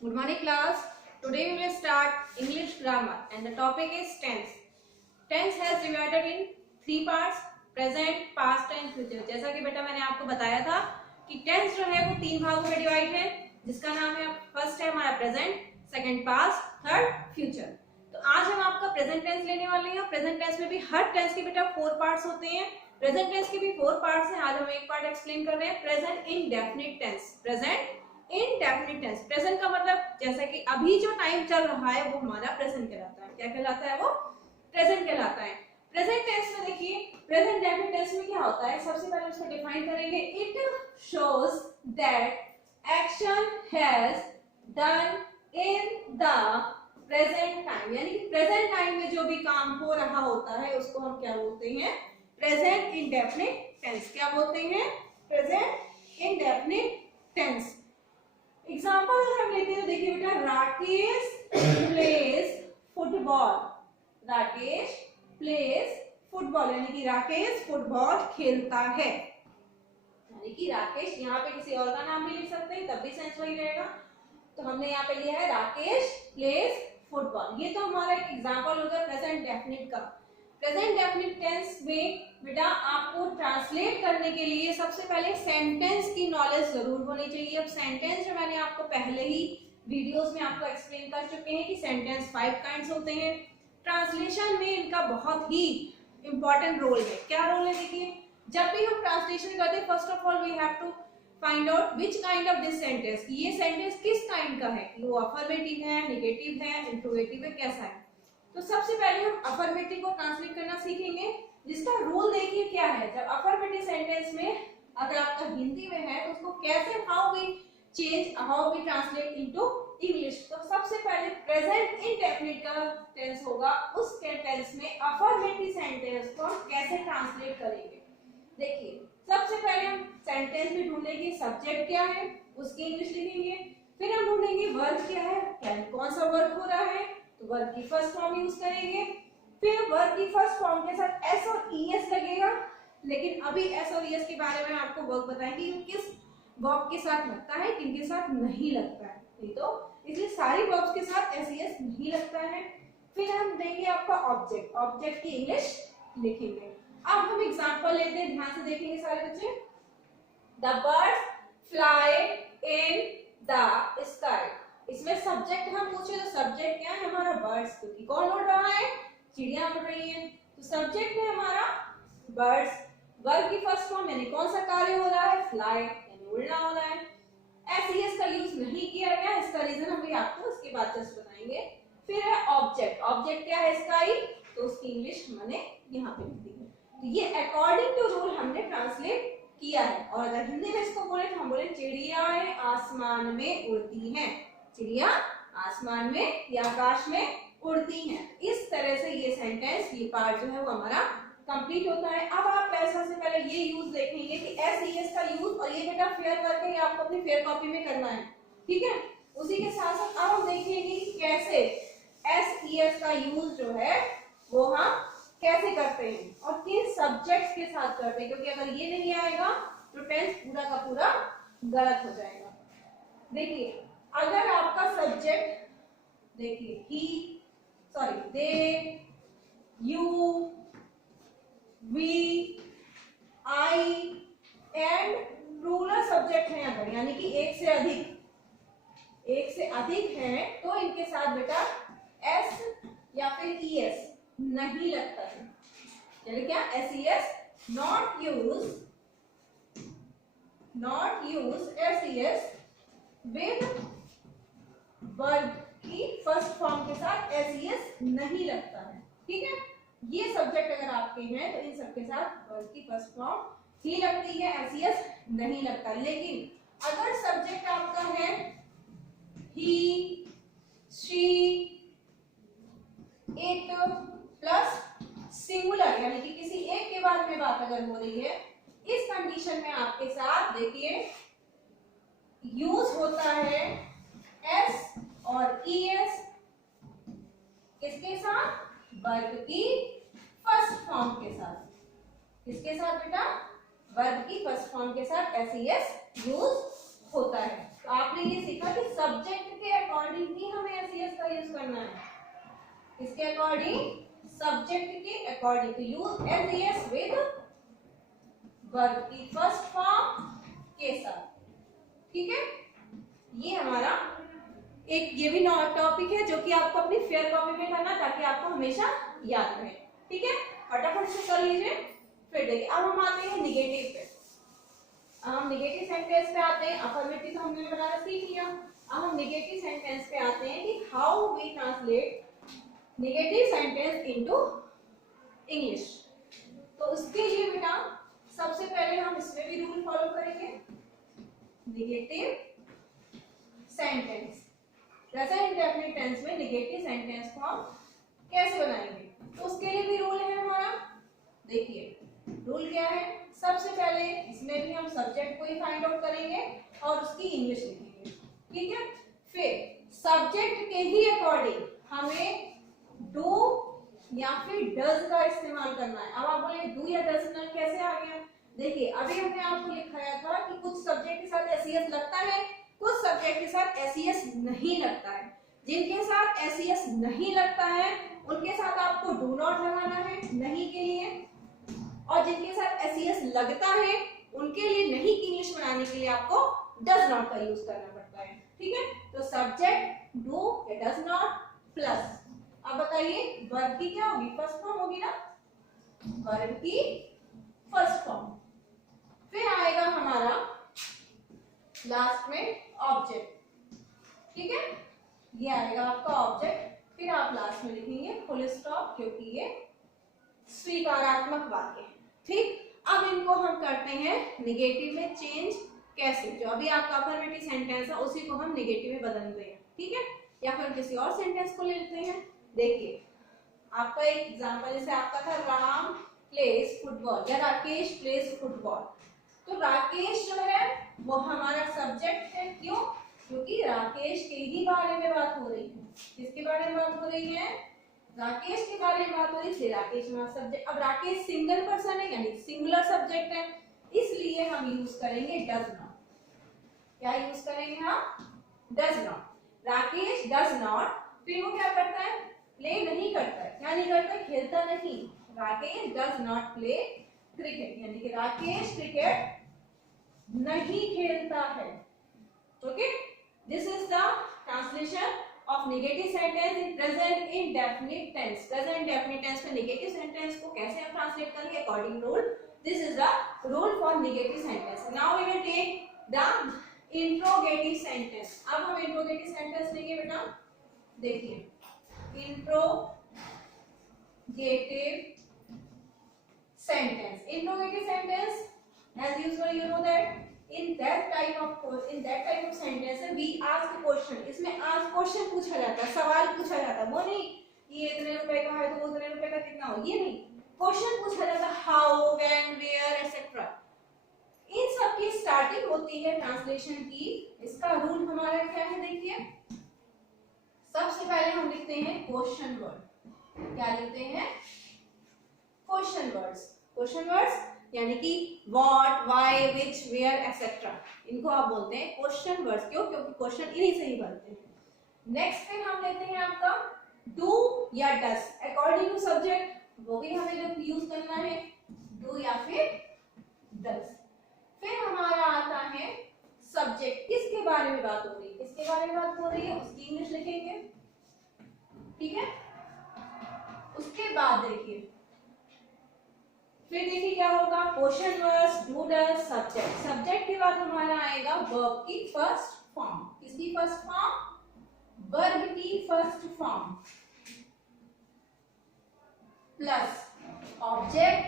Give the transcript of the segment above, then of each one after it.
Good morning class. Today we will start English grammar and the topic is tense. Tense has divided in three parts: present, past and future. जैसा कि बेटा मैंने आपको बताया था कि टेंस जो है वो तीन भागों में डिवाइड है, जिसका नाम है फर्स्ट है हमारा present, second past, third future. तो आज हम आपका प्रेजेंट टेंस लेने वाले हैं। प्रेजेंट टेंस में भी हर टेंस के बेटा 4 पार्ट्स होते हैं। प्रेजेंट टेंस के भी 4 पार्ट्स हैं। आज हम एक पार्ट एक्सप्लेन कर रहे हैं, present indefinite tense. Present indefinite tense, present का मतलब जैसा कि अभी जो टाइम चल रहा है वो हमारा प्रेजेंट कहलाता है। क्या कहलाता है? वो प्रेजेंट कहलाता है। प्रेजेंट टेंस में देखिए, प्रेजेंट डेफिनिट टेंस में क्या होता है, सबसे पहले उसको डिफाइन करेंगे। It shows that action has done in the present time, यानी कि प्रेजेंट टाइम में जो भी काम हो रहा होता है उसको हम क्या बोलते हैं? Present indefinite tense. क्या बोलते हैं? Present indefinite tense. एग्जाम्पल अगर हम लेते हैं तो देखिए बेटा, Rakesh plays football. Rakesh plays football, यानी कि राकेश फुटबॉल खेलता है। यानी कि राकेश, यहाँ पे किसी और का नाम भी लिख सकते हैं तब भी सेंस वही रहेगा। तो हमने यहाँ पे लिया है राकेश प्लेज फुटबॉल। ये तो हमारा एक एग्जाम्पल होगा प्रेजेंट डेफिनिट का। प्रेजेंट डेफिनिट टेंस में बेटा आपको ट्रांसलेट करने के लिए सबसे पहले सेंटेंस की नॉलेज जरूर होनी चाहिए। अब सेंटेंस जो मैंने आपको पहले ही वीडियोस में आपको एक्सप्लेन कर चुके हैं कि सेंटेंस 5 काइंड्स होते हैं। ट्रांसलेशन में इनका बहुत ही इंपॉर्टेंट रोल है। क्या रोल है? देखिए, जब भी हम ट्रांसलेशन करते हैं, first of all we have to find out which kind of this sentence, ये सेंटेंस किस काइंड का है, वो अफर्मेटिव है, नेगेटिव है, इंट्रोगेटिव है, कैसा है। तो सबसे पहले हम अफर्मेटिव को ट्रांसलेट करना सीखेंगे, जिसका रूल देखिए क्या है। जब अफर्मेटिव सेंटेंस में अगर आपका हिंदी में है तो उसको कैसे, how we translate into English. तो सबसे पहले प्रेजेंट इंडेफिनिट का टेंस होगा, उस टेंस में अफर्मेटिव सेंटेंस को हम कैसे ट्रांसलेट करेंगे। देखिए, सबसे पहले हम सेंटेंस में ढूंढेंगे सब्जेक्ट क्या है, उसकी इंग्लिश लिखेंगे। फिर हम ढूंढेंगे वर्ब क्या है, कौन सा वर्ब हो रहा है, तो वर्ब की फर्स्ट फॉर्म यूज करेंगे। फिर वर्ब की फर्स्ट फॉर्म के साथ एस और ईएस लगेगा, लेकिन अभी एस और ईएस के बारे में आपको वर्ब बताएंगे किस वर्ब के साथ लगता है, किनके साथ नहीं लगता है। नहीं तो इसलिए सारी वर्ब्स के साथ एस ईएस नहीं लगता है। फिर हम देंगे आपका ऑब्जेक्ट, ऑब्जेक्ट की इंग्लिश लिखेंगे। अब हम एग्जांपल लेते हैं, ध्यान से देखेंगे सारे बच्चे। The birds fly in the sky. इसमें सब्जेक्ट हम पूछे तो सब्जेक्ट क्या है हमारा? बर्ड्स, क्योंकि कौन उड़ रहा है? चिड़िया उड़ रही है। तो सब्जेक्ट है हमारा बर्ड्स। वर्ब की फर्स्ट फॉर्म यानी कौन सा कार्य हो रहा है? फ्लाई, यानी उड़ना हो रहा है। एस का यूज नहीं किया गया, इसका रीजन हम भी आपको उसके बाद जस्ट बताएंगे। फिर है ऑब्जेक्ट, ऑब्जेक्ट क्या है? स्काई, तो उसकी इंग्लिश हमने यहाँ पे लिख दी है। तो ये अकॉर्डिंग टू रूल हमने ट्रांसलेट किया है। और अगर हिंदी में इसको बोले तो हम बोले चिड़ियाएं आसमान में उड़ती हैं। चिड़िया आसमान में या आकाश में उड़ती हैं। इस तरह से ये सेंटेंस, ये पार्ट जो है वो हमारा कंप्लीट होता है। अब आप सबसे पहले ये यूज देखेंगे कि एस ईएस का यूज, और ये बेटा फेयर करके ही आपको अपनी फेयर कॉपी में करना है, ठीक है। उसी के साथ साथ अब हम देखेंगे कि कैसे एस ईएस का यूज जो है वो हम कैसे करते हैं और किन सब्जेक्ट्स के साथ करते हैं, क्योंकि अगर ये नहीं आएगा तो टेंस पूरा का पूरा गलत हो जाएगा। देखिए, अगर आपका सब्जेक्ट देखिए they, you, we, I and plural subject है अगर, यानी कि एक से अधिक है, तो इनके साथ बेटा एस या फिर ईएस नहीं लगता है। यानी क्या? S ES not use S ES with verb की फर्स्ट फॉर्म के साथ एस ईएस नहीं लगता है, ठीक है। ये सब्जेक्ट अगर आपके हैं तो इन सबके साथ वर्ब की फर्स्ट फॉर्म ही लगती है, एस ईएस नहीं लगता। लेकिन अगर सब्जेक्ट आपका है ही, शी, इट प्लस सिंगुलर, यानी कि किसी एक के बारे में बात अगर हो रही है, इस कंडीशन में आपके साथ देखिए यूज होता है एस और ईएस किसके साथ? वर्ब की फर्स्ट फॉर्म के साथ। किसके साथ बेटा? वर्ब की फर्स्ट फॉर्म के साथ एस यूज होता है। तो आपने ये सीखा कि सब्जेक्ट के अकॉर्डिंग ही हमें एसईएस का यूज करना है। इसके अकॉर्डिंग, सब्जेक्ट के according to use S ES with verb की फर्स्ट फॉर्म के साथ। ठीक है, ये हमारा एक ये भी टॉपिक है जो कि आपको अपनी फेयर कॉपी में करना, ताकि आपको हमेशा याद रहे। ठीक है, फटाफट से कर लीजिए। फिर देखिए, अब हम आते हैं निगेटिव पे। हम निगेटिव सेंटेंस पे आते हैं। अफर्मेटिव तो हमने बनाना सीख लिया। अब हम निगेटिव सेंटेंस पे आते हैं कि how we translate negative sentence into English. तो उसके लिए बेटा सबसे पहले हम इसमें भी रूल फॉलो करेंगे। Negative sentence, present indefinite tense में निगेटिव सेंटेंस को हम कैसे बनाएंगे, तो उसके लिए भी रूल है हमारा। देखिए रूल क्या है, सबसे पहले इसमें भी हम सब्जेक्ट को ही फाइंड आउट करेंगे और उसकी इंग्लिश लिखेंगे। ठीक है, फिर सब्जेक्ट के ही अकॉर्डिंग हमें डू या फिर डज का इस्तेमाल करना है। अब आप बोले डू या डज ना कैसे आ गया? देखिए अभी हमने आपको लिखाया था कि कुछ सब्जेक्ट के साथ एसईएस लगता है, कुछ सब्जेक्ट के साथ एसईएस नहीं लगता है। जिनके साथ एसईएस नहीं लगता है उनके साथ आपको डू नॉट लगाना है नहीं के लिए, और जिनके साथ एसईएस लगता है उनके लिए नहीं की इंग्लिश बनाने के लिए आपको डज नॉट का यूज करना पड़ता है। ठीक है, तो सब्जेक्ट डू या डज नॉट प्लस, अब बताइए वर्ब की क्या होगी, फर्स्ट फॉर्म होगी ना, वर्ब की फर्स्ट फॉर्म। फिर आएगा हमारा लास्ट में ऑब्जेक्ट। ठीक है, ये आएगा आपका ऑब्जेक्ट। फिर आप लास्ट में लिखेंगे फुल स्टॉप, क्योंकि ये स्वीकारात्मक वाक्य है। ठीक, अब इनको हम करते हैं निगेटिव में चेंज। कैसे? जो अभी आपका अफर्मेटिव सेंटेंस है उसी को हम निगेटिव में बदल देंगे। ठीक है, या फिर किसी और सेंटेंस को ले लेते हैं। देखिए आपका एक एग्जांपल जैसे आपका था राम प्लेज फुटबॉल या राकेश प्लेज फुटबॉल। तो राकेश जो है वो हमारा सब्जेक्ट है। क्यों? क्योंकि राकेश के ही बारे में बात हो रही है। किसके बारे में बात हो रही है? राकेश के बारे में बात हो रही है, राकेश हमारा सब्जेक्ट। अब राकेश सिंगल पर्सन है यानी सिंगुलर सब्जेक्ट है, इसलिए हम यूज करेंगे डज नॉट। क्या यूज करेंगे हम? Does not. Rakesh does not, फिर वो क्या करता है? प्ले नहीं करता है। क्या नहीं करता है? खेलता नहीं। Rakesh does not play cricket, यानी कि राकेश क्रिकेट नहीं खेलता है। Okay, this is the translation of negative sentence in present indefinite tense. Present indefinite tense में नेगेटिव सेंटेंस को कैसे हम ट्रांसलेट करेंगे according rule. This is the rule for negative sentence. Now we will take the interrogative sentence. अब हम interrogative sentence लेंगे बेटा। देखिए interrogative sentence. Interrogative sentence, as usual, you know that in that type of sentence we ask question. इसमें ask question पूछा जाता है, सवाल पूछा जाता है। वो नहीं ये इतने रुपए का है तो वो इतने रुपए का कितना हो, ये नहीं। क्वेश्चन पूछा जाता है हाउ, व्हेन, वेयर एटसेट्रा। इन सब की स्टार्टिंग होती है ट्रांसलेशन की। इसका रूल हमारा क्या है? देखिए सबसे पहले हम लिखते हैं क्वेश्चन वर्ड। क्या लिखते हैं? Question words. क्वेश्चन वर्ड्स यानी कि what, why, which, where etcetera, इनको आप बोलते हैं क्वेश्चन वर्ड्स। क्यों? क्योंकि क्वेश्चन इन्हीं से ही बनते हैं। नेक्स्ट फिर हम लेते हैं आपका डू या डस अकॉर्डिंग टू सब्जेक्ट। वो भी हमें यूज करना है, डू या फिर डस। फिर हमारा आता है सब्जेक्ट, किसके बारे में बात हो रही है, किसके बारे में बात हो रही है उसकी इंग्लिश लिखेंगे। ठीक है, उसके बाद देखिए फिर देखिए क्या होगा, question words, do does, subject. Subject के बाद हमारा आएगा वर्ब की फर्स्ट फॉर्म। किसकी फर्स्ट फॉर्म? वर्ब की first form plus object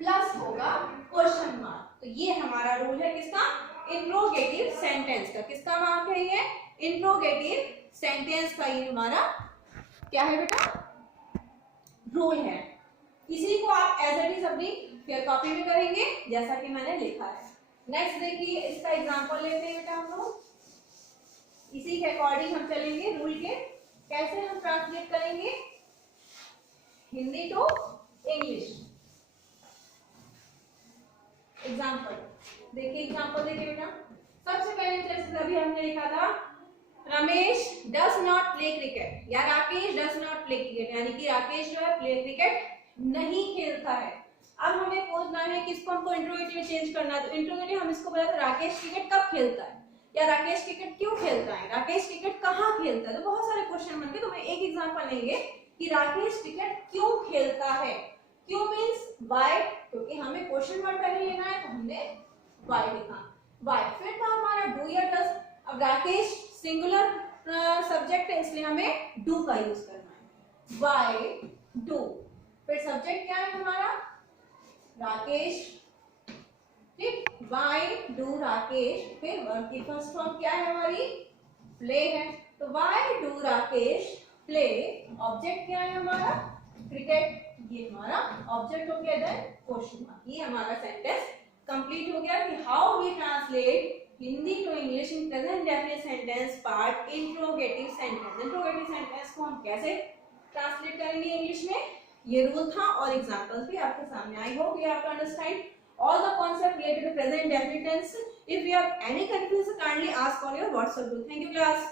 plus होगा क्वेश्चन मार्क। तो ये हमारा रूल है किसका? इंट्रोगेटिव सेंटेंस का। किसका मार्क है ये? इंट्रोगेटिव सेंटेंस का। ये हमारा क्या है बेटा? रूल है। इसी को आप एज इट इज अपनी फेयर कॉपी में करेंगे जैसा कि मैंने लिखा है। नेक्स्ट देखिए इसका एग्जांपल लेते हैं बेटा हम लोग। इसी के अकॉर्डिंग हम चलेंगे रूल के। कैसे हम ट्रांसलेट करेंगे हिंदी टू इंग्लिश। एग्जांपल देखिए, एग्जांपल देखिए बेटा। सबसे अभी हमने लिखा था Ramesh does not play cricket या Rakesh does not play cricket, यानी कि राकेश जो है प्ले क्रिकेट नहीं खेलता है। अब हमें पूछना है कि इसको हमको इंट्रोगेटिव में चेंज करना है, तो इंट्रोगेटिव हम इसको बोला राकेश क्रिकेट कब खेलता है या राकेश क्रिकेट क्यों खेलता है, राकेश क्रिकेट कहाँ खेलता है। तो बहुत सारे क्वेश्चन बनके, तो मैं एक एग्जांपल लेंगे कि राकेश क्रिकेट क्यों खेलता है। क्यों मींस व्हाई, क्योंकि हमें क्वेश्चन वर्ड पहले लेना है तो हमने व्हाई लिखा, व्हाई। फिर था हमारा डू या डज। अब राकेश सिंगुलर सब्जेक्ट है इसलिए हमें डू का यूज करना है, व्हाई डू। फिर सब्जेक्ट क्या है हमारा राकेश, ठीक, व्हाई डू राकेश। फिर वर्ब की फर्स्ट फॉर्म क्या है हमारी प्ले है, तो why do Rakesh play. Object क्या है हमारा क्रिकेट, ये हमारा ऑब्जेक्ट हो गया, देन क्वेश्चन मार्क। ये हमारा सेंटेंस कंप्लीट हो गया कि how we translate Hindi to English in present definite sentence part interrogative sentence. Interrogative sentence को हम कैसे ट्रांसलेट करेंगे इंग्लिश में, ये रूल था और एग्जांपल्स भी आपके सामने। I hope you have to understand all the concept related to present definite tense. If you have any confusion, kindly ask on your WhatsApp group. Thank you class.